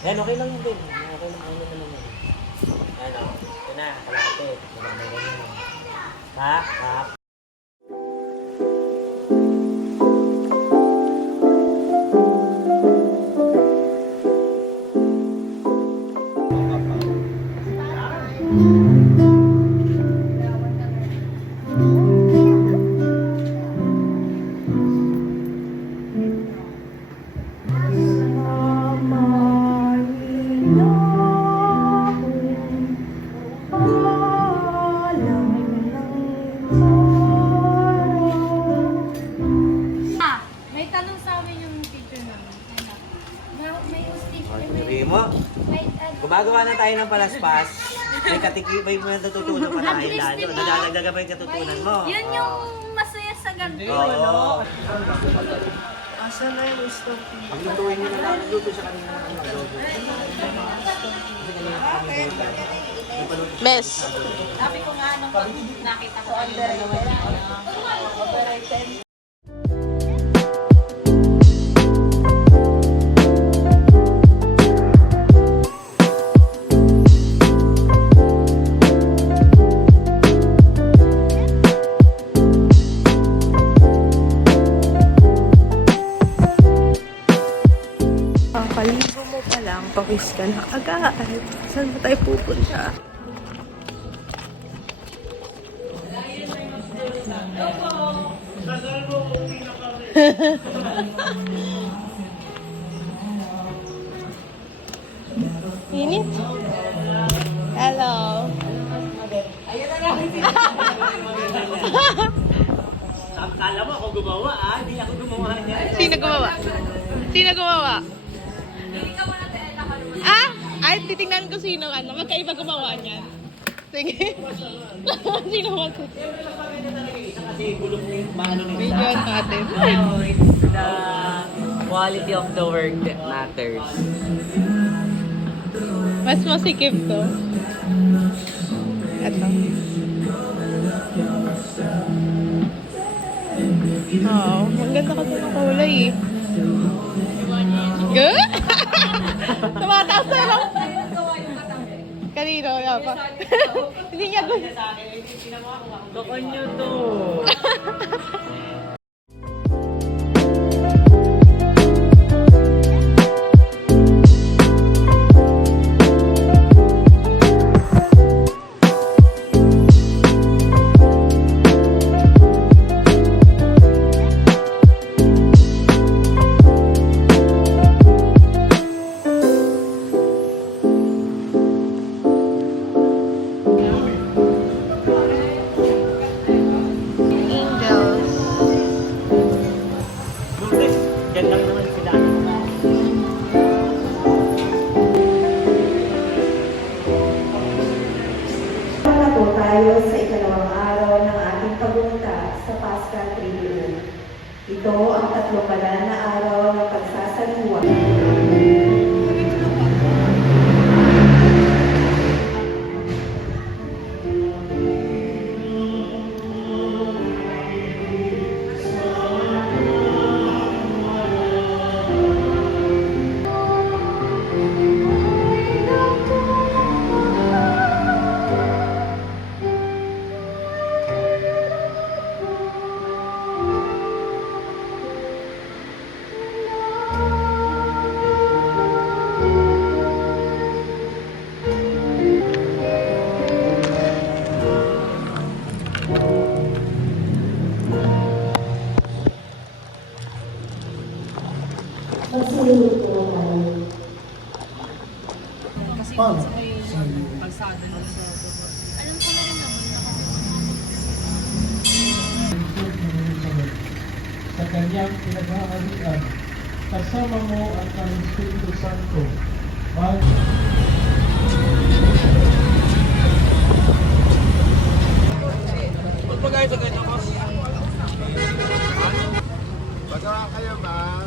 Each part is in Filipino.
Yan, okay lang yun din. Okay lang, ano naman yun. Ano, ito na, kalahati. Maganda ganyan. Pak, pak. May tanong sa amin yung teacher namin. May stick. Sabihin mo, gumagawa na tayo ng palaspas. May natututunan pa tayo lalo. Nadadagdagan pa yung katutunan mo. Yun yung masaya sa ganito. Oo. Asan na yung stop? Ang lutuin nyo na lang, luto sa kanina. Bes. Sabi ko nga nung nakita ko under Paligo mo pa lang, pawis ka na agad. Saan ba tayo pupunta? Init? Hello. Kala mo ako gumawa hindi ako gumawa niya. Sino gumawa? Sino gumawa? Ah! Ay, titingnan ko sino ano. Magkaiba gumawa niyan. Sige. Sino ba? Kasi gulong yung maano nito. Video natin. The quality of the work that matters. Mas masikip to. Ito. Oo, ang ganda kasi ng kulay eh. Good? Tumataas na lang. Kanino? Wala pa. Hindi niya gusto. Dokon nyo to. Angels. Lourdes, dyan lang naman sila. Na po tayo sa ikalawang araw ng ating pagbunta sa Paschal Triduum. Ito ang tatlong banal na araw ng pagsasaliwa. Magsalunod po tayo. Paano? Sa kanyang pinaghahalian, kasama mo at ang Espiritu Santo. Bagawa kayo ba?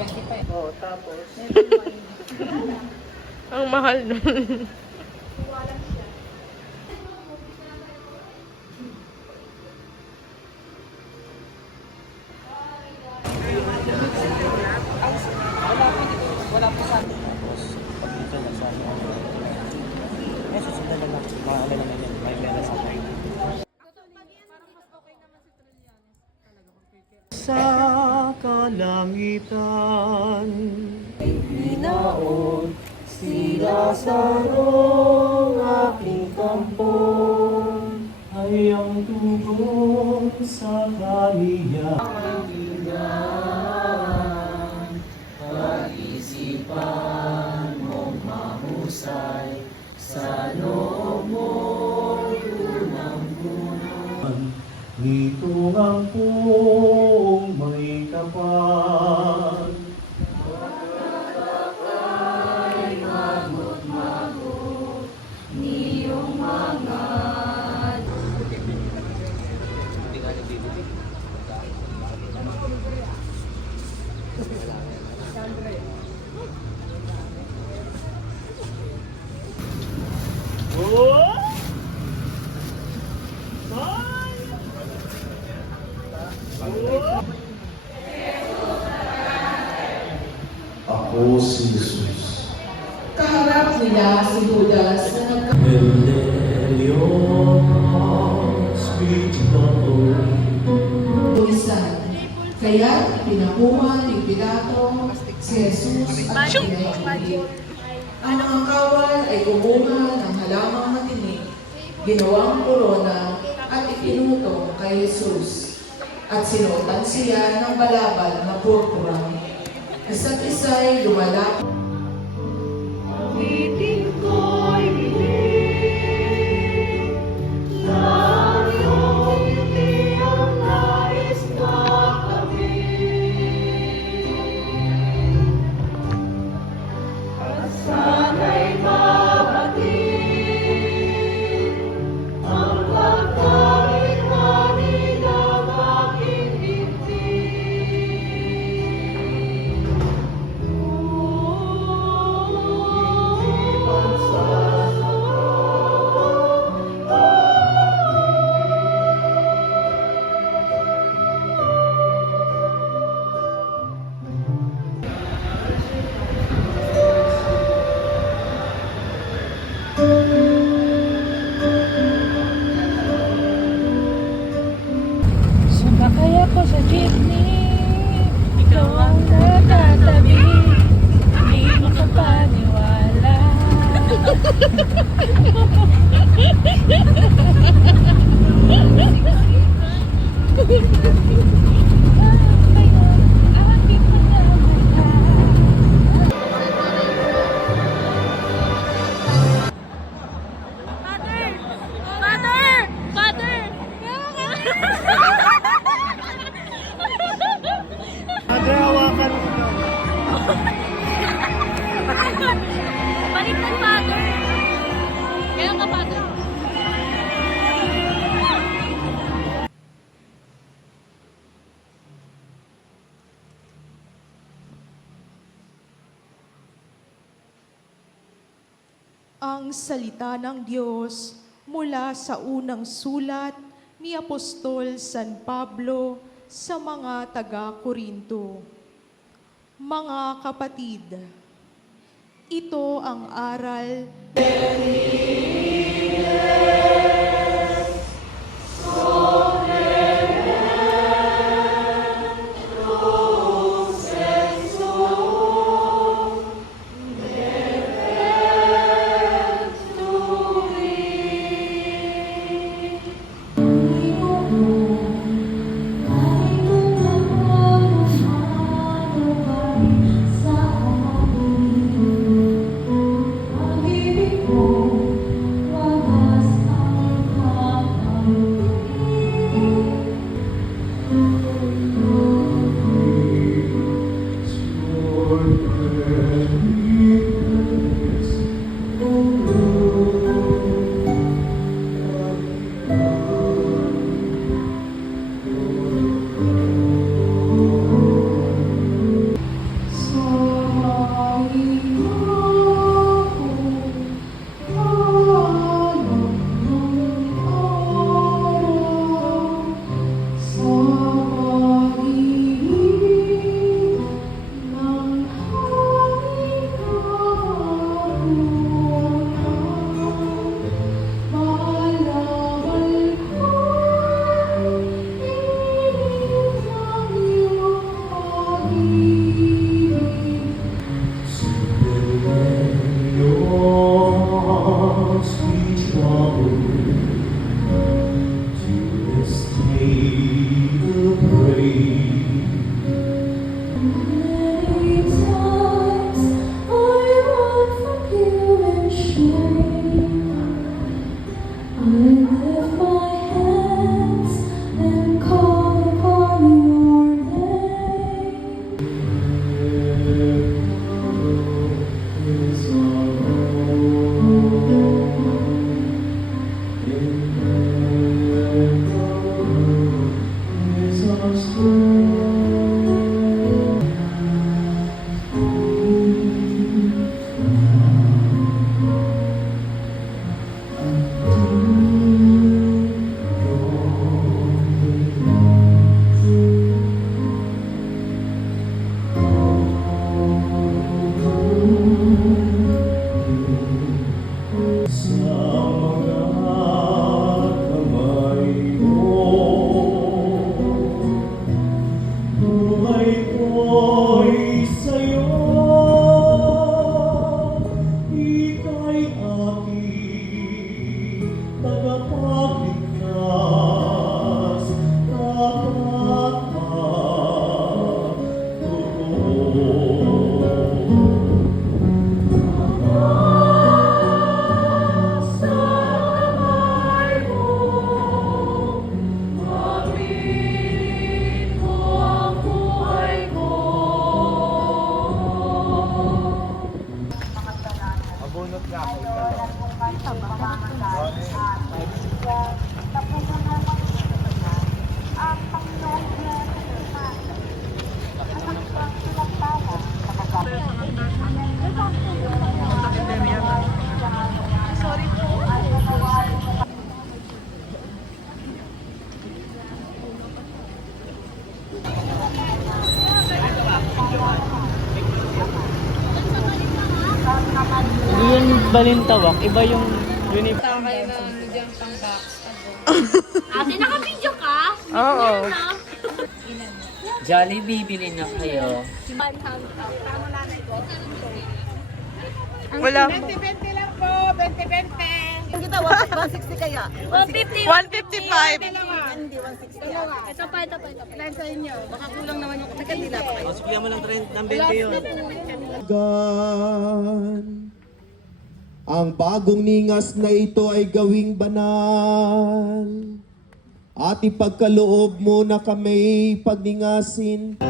Oo, tapos. Ang mahal nun. Tapos, pag dito na sa eh, susunod na lang. Mga ano naman yan. May meron sa akin. Sa kalangitan, inaon sila sa aking kampo, ay ang tugon sa kaniya. Pag-isipan mong mahusay sa loob mo'y unang-unang. Nito ang pong may kapal. Ako si Jesus. Kaharap nila si Judas na nagkakulisan. Kaya pinakuha ni Pilato si Jesus at pinaikulit. Ang mga kawal ay kumuha ng halamang matinik, ginawang korona at ipinutong kay Jesus. At sinuotan siya ng balabal na purpura. Isa't isa'y lumalapit. Sumakay ako sa jeepney, ikaw ang nakatabi, hindi makapaniwala. Baliktad, Father! Kaya ka, Father? Ang salita ng Diyos mula sa unang sulat ni Apostol San Pablo sa mga taga-Korinto. Mga kapatid, ito ang aral Balintawak, iba yung uniform. Ate, naka-video ka? Oo. Jollibee, bili na kayo. Wala. 150. 155. Ito pa. Ilan sa inyo? Baka kulang naman yung nakandila pa kayo. Suklihan mo ng 30 ng 20 yun. Ang bagong ningas na ito ay gawing banal. At ipagkaloob mo na kami pagningasin.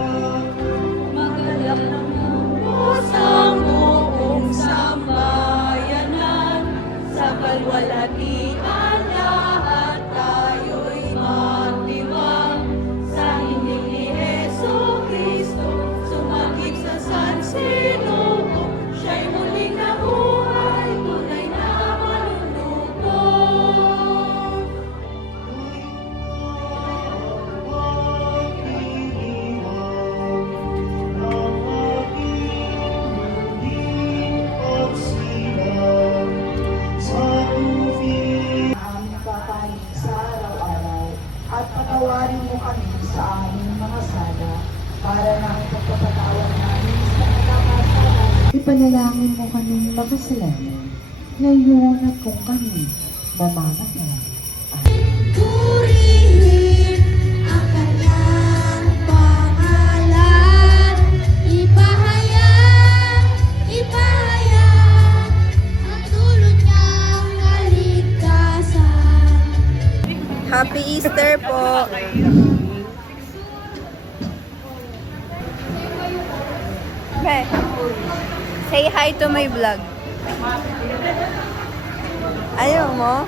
aming kakain sa araw-araw at patawarin mo kami sa aming mga sala para na ang pagpapatawad namin sa nagkakasala. Ipanalangin mo kami makasalanan ngayon at kung kami mamamatay. Purihin ang kanyang pangalan, ipahayag ang dulot niyang kaligtasan. Happy Easter po. Be, say hi to my vlog. Ayaw mo?